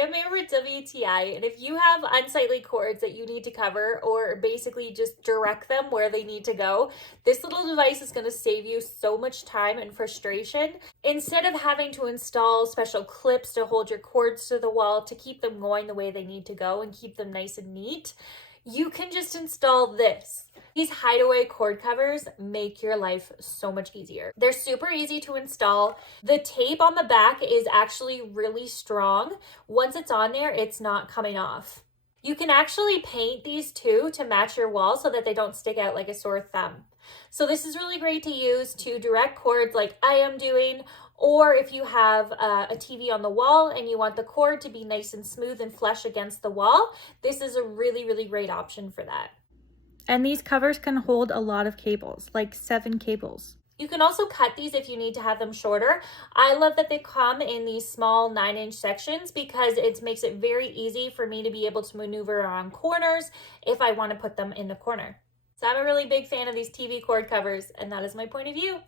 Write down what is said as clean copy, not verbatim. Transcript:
am Amber WTI, and if you have unsightly cords that you need to cover or basically just direct them where they need to go, this little device is going to save you so much time and frustration. Instead of having to install special clips to hold your cords to the wall to keep them going the way they need to go and keep them nice and neat, you can just install this. These hideaway cord covers make your life so much easier. They're super easy to install. The tape on the back is actually really strong. Once it's on there, it's not coming off. You can actually paint these too to match your wall so that they don't stick out like a sore thumb. So this is really great to use to direct cords like I am doing, or if you have a TV on the wall and you want the cord to be nice and smooth and flush against the wall, this is a really, really great option for that. And these covers can hold a lot of cables, like 7 cables. You can also cut these if you need to have them shorter. I love that they come in these small 9-inch sections because it makes it very easy for me to be able to maneuver around corners if I want to put them in the corner. So I'm a really big fan of these TV cord covers, and that is my point of view.